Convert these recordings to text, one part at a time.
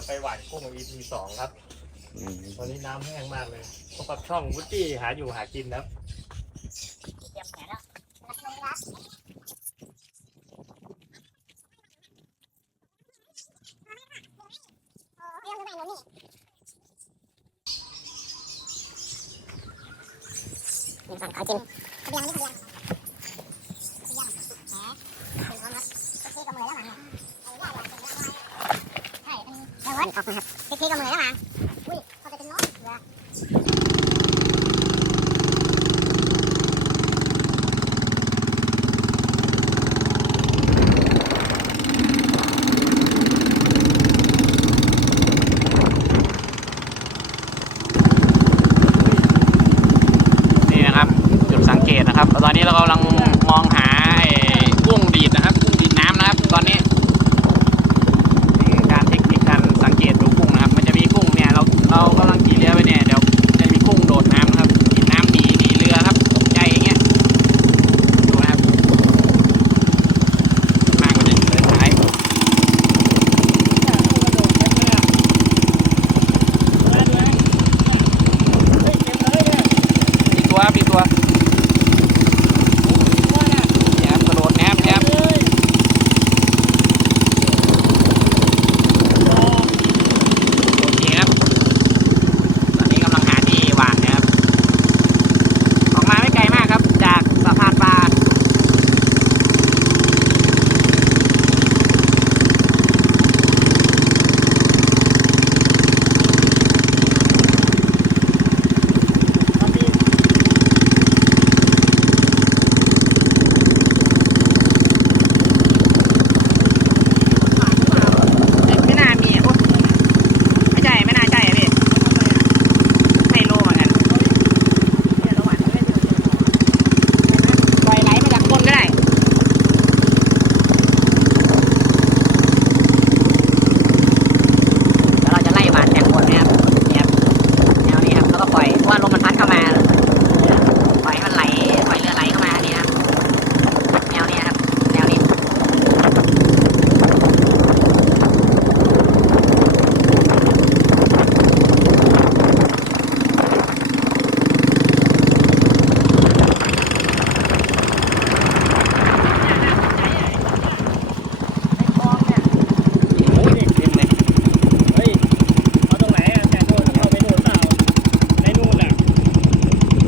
จะไปหวานกุ้ง EP สองครับ อืมตอนนี้น้ำแห้งมากเลยพบกับช่องวุฒิหาอยู่หากินนะครับเตรียมแผนแล้วนี่สั่งขายกินทะเบียนนี่ทะเบียนทะเบียนแหมถึงพร้อมครับพี่ก็มือแล้วมั้งใช่เป็นเดี๋ยวเว้ย อกมาครับพี่ก็มือแล้วมั้งอุ้ยเขาจะเป็นน้องเหรอนี่นะครับจุดสังเกตนะครับตอนนี้เรากำลัง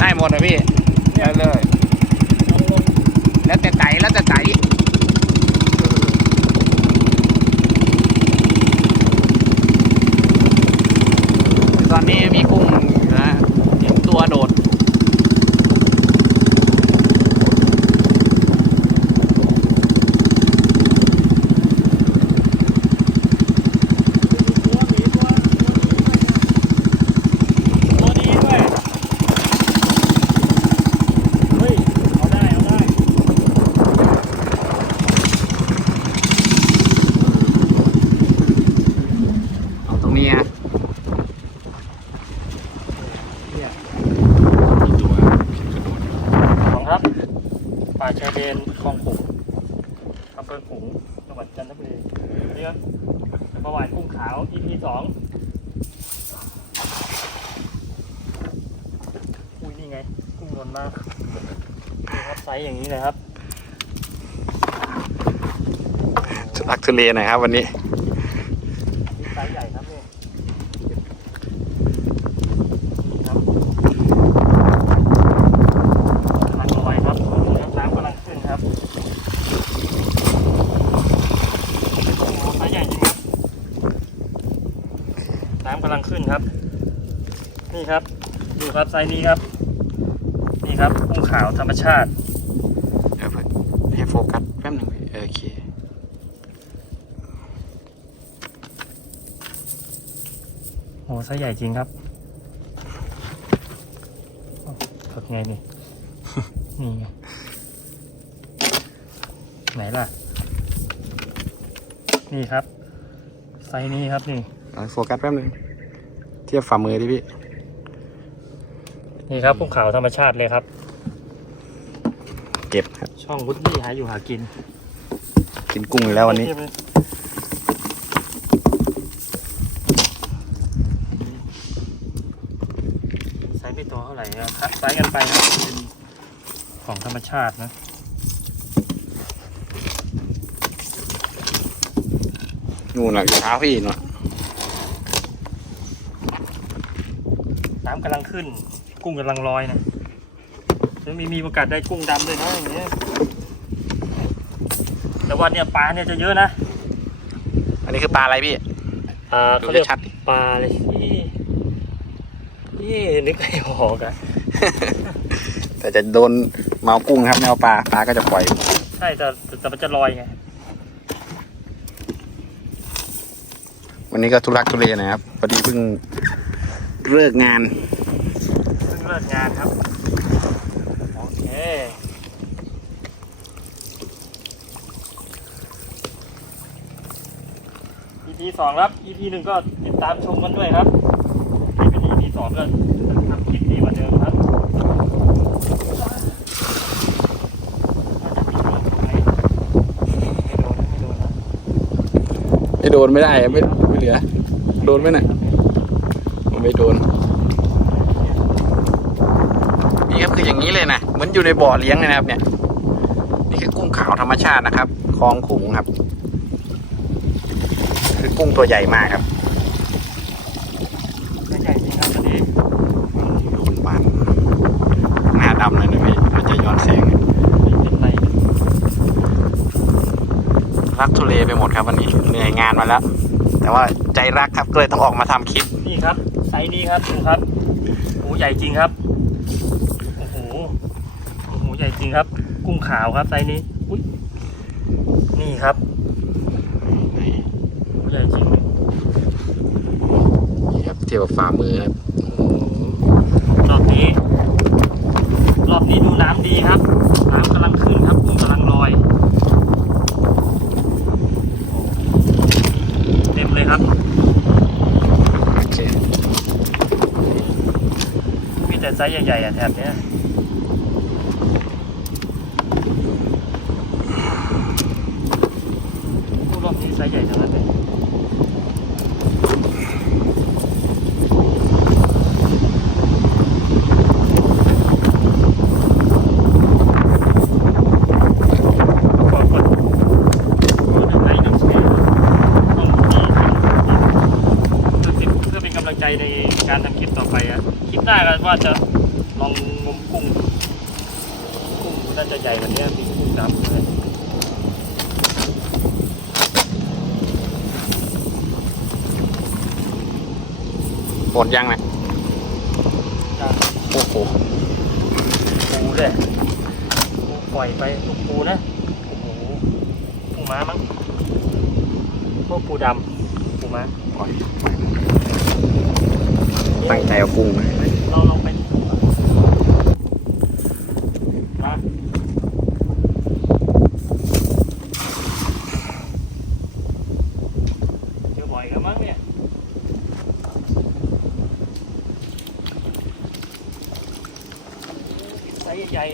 ได้หมดเลยพี่ได้เลย แล้วแต่ไต่แล้วแต่ไต่ตอนนี้มีกุ้งอยู่นะเห็นตัวโดด ตัวหมีตัวตัวนี้ด้วยเฮ้ยเอาได้เอาได้ เอาตรงนี้นะ ของครับ ป่าชายเลนคลองขุงอำเภอขุงจังหวัดจันทบุรีนี่ครับประวัติกุ้งขาว EP สองอุ้ยนี่ไง กุ้งหล่นมากนี่ครับไซส์อย่างนี้เลยครับทักทะเลหน่อยครับ วันนี้นี่ไซส์ใหญ่ครับนี่ครับกำลังลอยครับครับน้ำกำลังขึ้นครับโอ้โหไซส์ใหญ่จริงครับน้ำกำลังขึ้นครับ นี่ครับ ดูครับไซส์นี้ครับ นี่ครับกุ้งขาวธรรมชาติเดี๋ยวให้โฟกัสแป๊บหนึ่งโอเคโอ้ไซส์ใหญ่จริงครับอ้าวฝึกไงนี่ นี่ไง ไหนล่ะ นี่ครับ ไซส์นี้ครับนี่เอาโฟกัสแป๊บหนึ่งเทียบฝ่ามือดิพี่ นี่ครับภูเขาธรรมชาติเลยครับ เก็บครับ ช่องวุ้นี่หาอยู่หากินกินกุ้งอยู่แล้ววันนี้ ไซส์ไม่ตัวเท่าไหร่ครับไซส์กันไปนะเป็นของธรรมชาตินะนู่นหลัอยู่เท้าพี่เนาะน้ำกำลังขึ้น กุ้งกำลังลอยนะแล้วมีมีโอกาสได้กุ้งดำด้วยนะอย่างเงี้ยแต่ว่าเนี่ยปลาเนี่ยจะเยอะนะอันนี้คือปลาอะไรพี่อ่าดูเขาเรียกชัดดิ ปลาอะไรที่นี่นึกไม่ออกอะแต่จะโดนเมากุ้งครับไม่เอาปลาปลาก็จะปล่อย ใช่แต่แต่แต่มันจะลอยไงวันนี้ก็ทุรักทุเลนะครับพอดีเพิ่งเลิกงาน เพิ่งเลิกงานครับ โอเค EP สองครับ EP หนึ่งก็ติดตามชมกันด้วยครับนี่เป็น EP สองก็ทำคลิปดีกว่าเดิมครับไม่โดนไม่โดนนะไม่โดนไม่ได้ไม่ไม่เหลือ โดนไหมน่ะไม่โดนนี่ ครับคืออย่างนี้เลยนะเหมือนอยู่ในบ่อเลี้ยงเลยนะครับ เนี่ย นี่คือกุ้งขาวธรรมชาตินะครับคลองขุงครับ คือกุ้งตัวใหญ่มากครับไม่ใหญ่จริงครับตอนนี้ดูมันหน้าดำเลยนะพี่มันจะย้อนแสงเป็นไรรักทุเลไปหมดครับวันนี้เหนื่อยงานมาแล้วแต่ว่าใจรักครับก็เลยต้องออกมาทำคลิปนี่ครับไซส์นี้ครับดูครับโอ้ใหญ่จริงครับโอ้โหโอ้โห ใหญ่จริงครับ กุ้งขาวครับไซส์นี้อุ้ยนี่ครับโอ้ใหญ่จริงนี่ครับเทียบกับฝ่ามือครับรอบนี้ รอบนี้ดูน้ำดีครับ น้ำกำลังขึ้นครับกุ้งกำลังลอยเต็มเลยครับโอเคมีแต่ไซส์ใหญ่ๆอะแถบเนี้ยผู้รอบนี้ไซส์ใหญ่ทั้งนั้นเลยขอกดขอหนึ่งไลค์หนึ่งแชร์ต้องมีเพื่อเป็นเพื่อเป็นกำลังใจในการทำคลิปต่อไปอะคลิปหน้าก็ ว่าจะลองงมกุ้งกุ้งน่าจะใหญ่กว่านี้มีกุ้งดำด้วยหมดยังนะจ้าโอ้โหปูด้วยปูปล่อยไปลูกปูนะโอ้โหปูม้ามั้งพวกปูดำปูม้าปล่อยปล่อยตั้งใจเอากุ้งมา เราลองไปดูนมาเจอบ่อยกันมั้งเนี่ยไซส์ใหญ่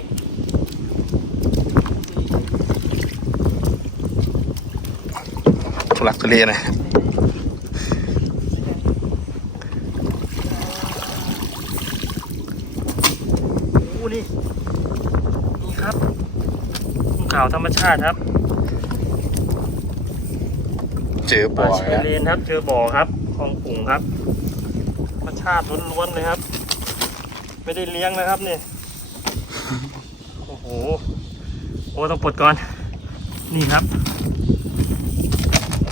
ทุลักทุเลนะ โอ้นี่ นี่ครับ กุ้งขาวธรรมชาติครับเจอปบ่ลาอเชแล้วเลนครับ เจอบ่อครับคลองขุงครับ ธรรมชาติล้วนๆเลยครับ ไม่ได้เลี้ยงนะครับเนี่ยโอ้โห โอ้ต้องปลดก่อน นี่ครับ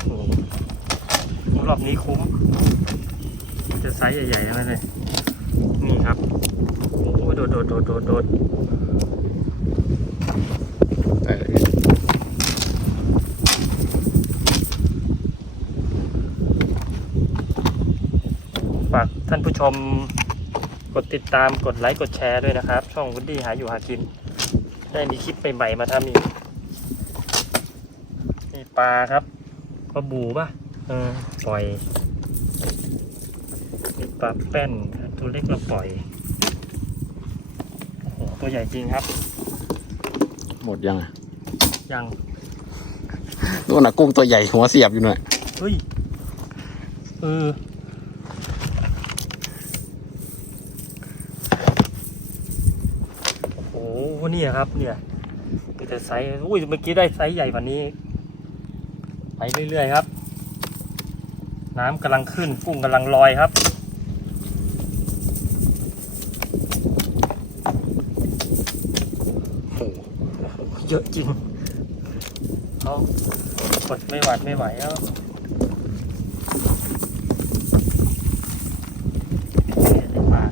โอ้โหรอบนี้คุ้ม จะไซส์ใหญ่ๆทั้งนั้นเลย นี่ครับ โอ้โหโดดโดดโดดโดดโดดเออ ฝากท่านผู้ชมกดติดตามกดไลค์กดแชร์ด้วยนะครับ ช่องวุดดี้หาอยู่หากิน ได้มีคลิปใหม่ๆมาทำอีกนี่ปลาครับปลาบูป่ะเออปล่อยนี่ปลาแป้นตัวเล็กเราปล่อยโอ้โหตัวใหญ่จริงครับ หมดยังอะ ยังนู่นน่ะกุ้งตัวใหญ่หัวเสียบอยู่หน่อยเฮ้ย เออเนี่ยครับ เนี่ยมีแต่ไซส์อุ้ยเมื่อกี้ได้ไซส์ใหญ่กว่านี้ ไปเรื่อยๆครับ น้ำกำลังขึ้น กุ้งกำลังลอยครับโอ้โหเยอะจริง เขากดไม่หวัดไม่ไหวแล้วมา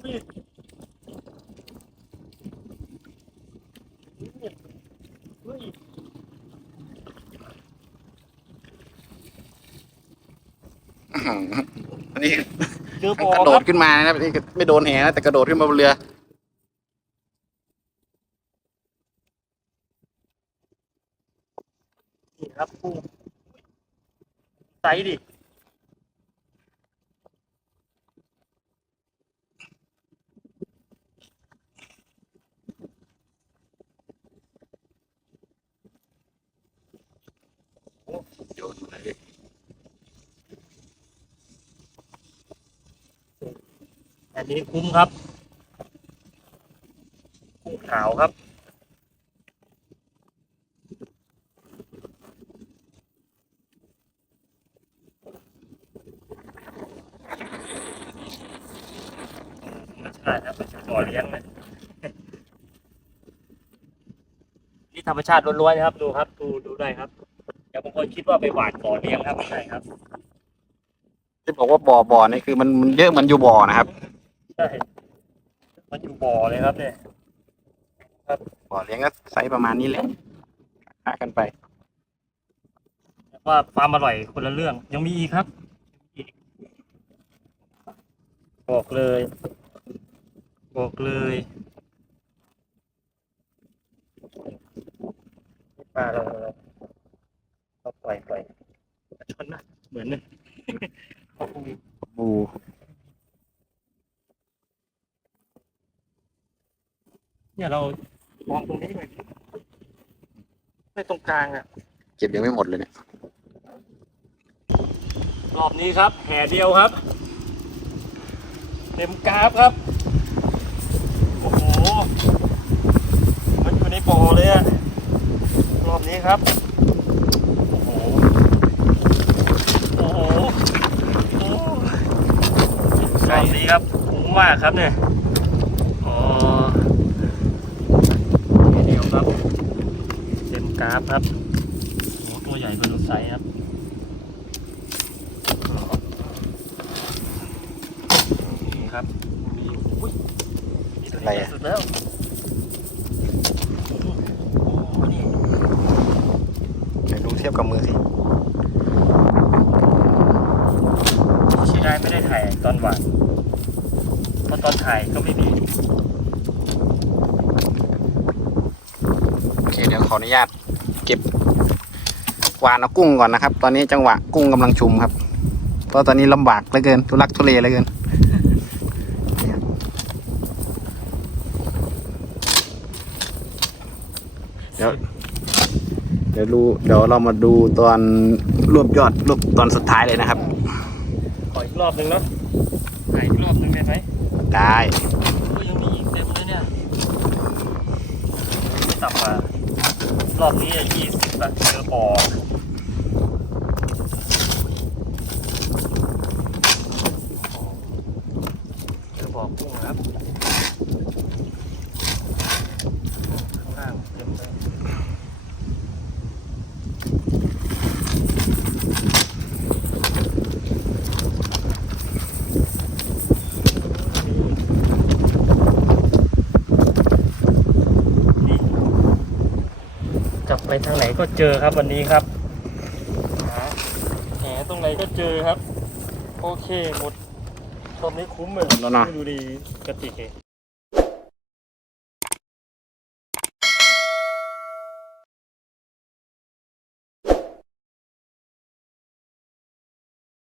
เฮ้ยเฮ้ยอันนี้เจอปอกระโดครัดบขึ้นมานะครับนี่ไม่โดนแหนะแต่กระโดดขึ้นมาบนเรือ นี่ครับกุ้งไซส์ดิโยนมาเลยอันนี้คุ้มครับ กุ้งขาวครับ ใช่ครับเป็นบ่อเลี้ยงนะนี่ธรรมชาติล้วนๆนะครับ ดูครับ ดูดูได้ครับแต่บางคนคิดว่าไปหวานบ่อเลี้ยงครับไม่ใช่ครับที่บอกว่าบ่อบ่อนี่คือมันมันเยอะเหมันอยู่บ่อนะครับใช่มันอยู่บ่อเลยครับเนี่ยบ่อเลี้ยงก็ไซส์ประมาณนี้แหละหากันไปแต่ว่าความอร่อยคนละเรื่องยังมีอีกครับอีกบอกเลยบอ กเลยปลาเราเราปล่อยปล่อยชนนะเหมือนเลยเอาปูบูเนี่ยเรามองตรงนี้เลยไม่ตรงกลางอะ เก็บยังไม่หมดเลยเนี่ย รอบนี้ครับ แห่เดียวครับ เต็มกราฟครับโอ้โห มันอยู่ในบ่อเลยอะรอบนี้ครับ โอ้โห โอ้โหโอ้รอบนี้ครับคุ้มมากครับเนี่ยอ๋อเดียวครับ เต็มกราฟครับโอ้ตัวใหญ่กว่าดูไซส์ครับ นี่ครับ มีอุ้ยมีตัวนี้ใหญ่สุดแล้ว โอ้โหนี่ เดี๋ยวดูเทียบกับมือสิ ชีได้ไม่ได้ถ่ายตอนหวานเพราะต อนถ่ายก็ไม่มี โอเคเดี๋ยวขออนุญาตเก็บกวานเอากุ้งก่อนนะครับ ตอนนี้จังหวะกุ้งกำลังชุมครับ เพราะตอนนี้ลำบากเหลือเกิน ทุลักทุเลเหลือเกิน เดี๋ยว เดี๋ยวดูเดี๋ยวเรามาดูตอนรวบยอดรวบตอนสุดท้ายเลยนะครับ ขออีกรอบหนึ่งเนาะถ่ายอีกรอบหนึ่งได้ไหม ได้ก็ยังมีอีกเต็มเลยเนี่ยไม่ต่ำกว่ารอบนี้ยี่สิบแบบเจอปอเจอบอกกุ้งนะครับ ข้างล่างเต็มเลย นี่จับ ไปทางไหนก็เจอครับวันนี้ครับหาแหตรงไหนก็เจอครับ โอเคหมดตอนนี้คุ้มเลยแล้วเนอะดูดีกระติกเอง